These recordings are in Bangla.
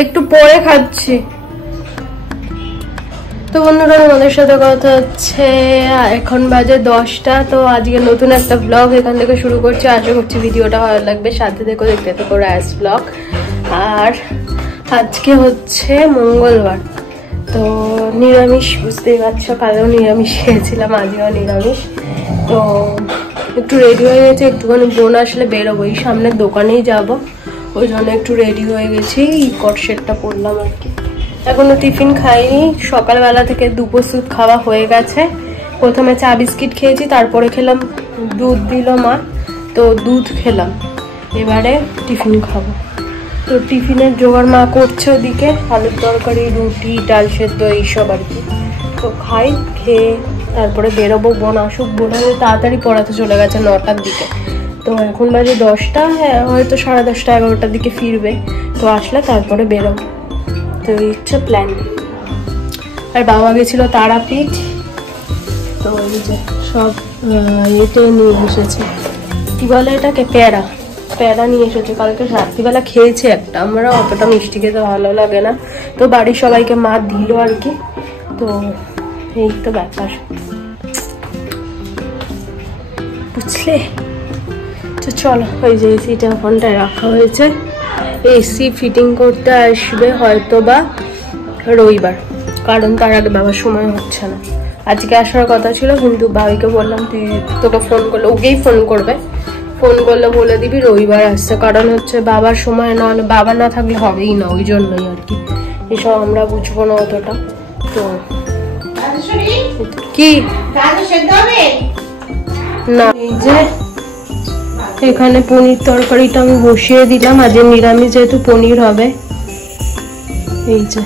একটু পরে খাচ্ছি। তো বন্ধুরা আমাদের সাথে কথা হচ্ছে, এখন বাজে 10টা। তো আজকে নতুন একটা ব্লগ এখান থেকে শুরু করছি। আশা করছি ভিডিওটা ভালো লাগবে, সাথে দেখো, দেখতে থাকো রায়াস ব্লগ। আর আজকে হচ্ছে মঙ্গলবার, তো নিরামিষ, বুঝতেই পারছো, কালও নিরামিষ খেয়েছিলাম, আজকেও নিরামিষ। তো একটু রেডি হয়ে গেছে, একটুখানি বোন আসলে বেরোবো, এই সামনের দোকানেই যাব, ওই জন্য একটু রেডি হয়ে গেছি। কট সেটটা পরলাম আর কি। এখনো টিফিন খাইনি, সকালবেলা থেকে দুপুর স্যুপ খাওয়া হয়ে গেছে। প্রথমে চা বিস্কিট খেয়েছি, তারপরে খেলাম, দুধ দিল মা, তো দুধ খেলাম। এবারে টিফিন খাবো। তো টিফিনের জোগাড় মা করছে ওদিকে, আলুর তরকারি, রুটি, ডাল সেদ্ধ এইসব আর কি। তো খাই, খেয়ে তারপরে বেরোবো। বোন আসুক, বোন হয়তো তাড়াতাড়ি পড়াতে চলে গেছে 9টার দিকে। তো এখন বাজে 10টা, হ্যাঁ হয়তো 10:30 11টার দিকে ফিরবে। তো আসলে তারপরে বেরোবো, তো এই হচ্ছে প্ল্যান। আর বাবা গেছিল তারাপীঠ, তো এই যে সব এতে নিয়ে এসেছে, কি বলে এটাকে, প্যারা নিয়ে এসেছে। কালকে রাত্রিবেলা খেয়েছে একটা, আমরা অতটা মিষ্টি খেতে ভালো লাগে না, তো বাড়ির সবাইকে মা দিল আর কি। তো এই তো ব্যাপার, বুঝলে। তো চলো, ওই যে এসিটা ওখানটায় রাখা হয়েছে, এসি ফিটিং করতে আসবে হয়তো বা রবিবার, কারণ তার আগে বাবার সময় হচ্ছে না। আজকে আসার কথা ছিল, কিন্তু ভাইকে বললাম তোকে ফোন করলে, ওকেই ফোন করবে, ফোন করলে বলে দিবি রবিবার আসছে, কারণ হচ্ছে বাবার সময় না হলে, বাবা না থাকলে হবেই না, ওই জন্যই আর কি। এসব আমরা বুঝবো না অতটা। তো কি না, এই যে এখানে পনির তরকারিটা আমি বসিয়ে দিলাম, আজ নিরামিষ যেহেতু পনির হবে। এই যে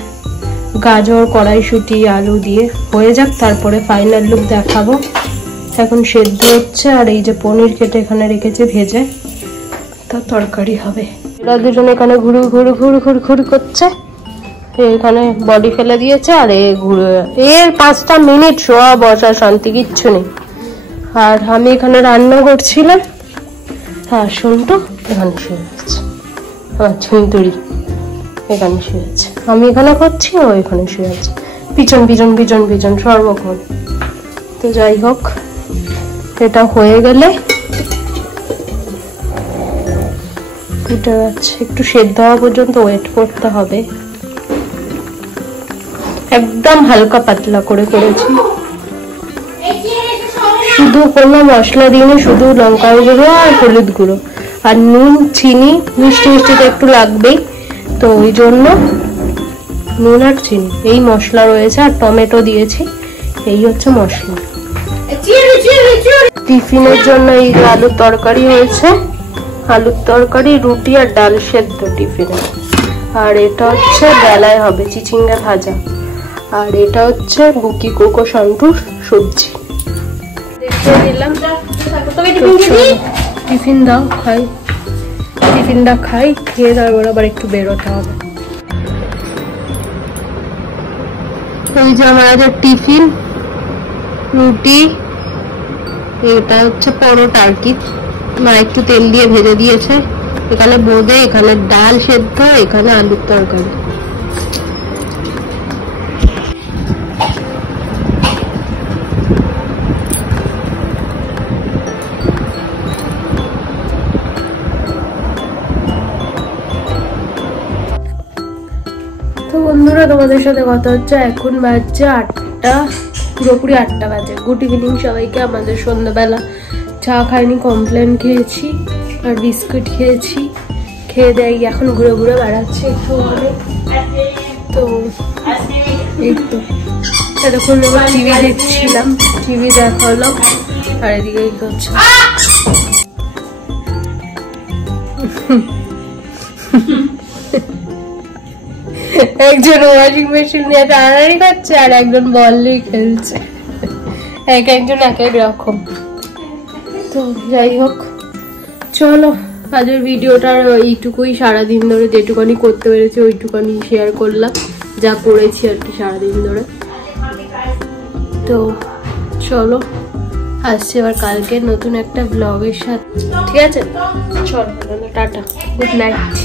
গাজর, কড়াইশুঁটি, আলু দিয়ে হয়ে যাক, তারপরে ফাইনাল লুক দেখাবো। এখন সেদ্ধ হচ্ছে, আর এই যে পনির কেটে এখানে রেখেছে ভেজে, তার তরকারি হবে। এরা দুজন এখানে ঘুরু ঘুরু ঘুরু ঘুরু ঘুরু করছে, এখানে বডি ফেলে দিয়েছে, আর এ ঘুরে, এর 5টা মিনিট শোয়া বসা শান্তি কিচ্ছু নেই। আর আমি এখানে রান্না করছিলাম, হ্যাঁ সন্টু এখানে শুয়ে আছে, আমার ঝুঁতুরি এখানে শুয়ে আছে, আমি এখানে করছি, ও এখানে শুয়ে আছে, পিছন পিছন পিছন পিছন সর্বক্ষণ। তো যাই হোক, এটা হয়ে গেলে ফুটে যাচ্ছে, একটু সেদ্ধ হওয়া পর্যন্ত ওয়েট করতে হবে। একদম হালকা পাতলা করে করেছি, শুধু কোনো মশলা দিইনি, শুধু লঙ্কার গুঁড়ো আর হলুদ গুঁড়ো আর নুন, চিনি, মিষ্টি মিষ্টিতে একটু লাগবেই, তো ওই জন্য নুন আর চিনি, এই মশলা রয়েছে, আর টমেটো দিয়েছি, এই হচ্ছে মশলা। টিফিনের জন্য এই আলুর তরকারি হয়েছে, আলুর তরকারি, রুটি আর ডাল সেদ্ধ টিফিনে। আর এটা হচ্ছে বেলায় হবে চিচিঙ্গা ভাজা, আর এটা হচ্ছে বুকি কোকো সন্টুর সবজি। টিফিন দাও, খাই, টিফিনটা খাই, খেয়ে তারপর আবার একটু বেরোতে হবে। এই যে আমাদের টিফিন, রুটি, এটা হচ্ছে পরোটা আর কি, মা একটু তেল দিয়ে ভেজে দিয়েছে, এখানে বোঁদে, এখানে ডাল সেদ্ধ, এখানে আলুর তরকারি। তো বন্ধুরা তোমাদের সাথে কথা হচ্ছে, এখন বাজছে 8টা, পুরোপুরি 8টা বাজে। গুড ইভিনিং সবাইকে। আমাদের সন্ধ্যাবেলা চা খাইনি, কমপ্লেন খেয়েছি আর বিস্কুট খেয়েছি, খেয়ে দেয় এখন ঘুরে ঘুরে বেড়াচ্ছে একটু। তো এই তো এতক্ষণ টিভি দেখছিলাম, টিভি দেখা হলো, আর এদিকে এই করছে, একজন ওয়াশিং মেশিন নিয়ে টানাটানি করছে, আর একজন বল নিয়ে খেলছে, একজন এক এক রকম। তো যাই হোক, চলো আজকের ভিডিওটার এইটুকুই, সারাদিন ধরে যেটুকানি করতে পেরেছি ওইটুকানি শেয়ার করলাম, যা করেছি আর কি সারাদিন ধরে। তো চলো, আসছে আবার কালকে নতুন একটা ব্লগের সাথে, ঠিক আছে? চলো টাটা, গুড নাইট।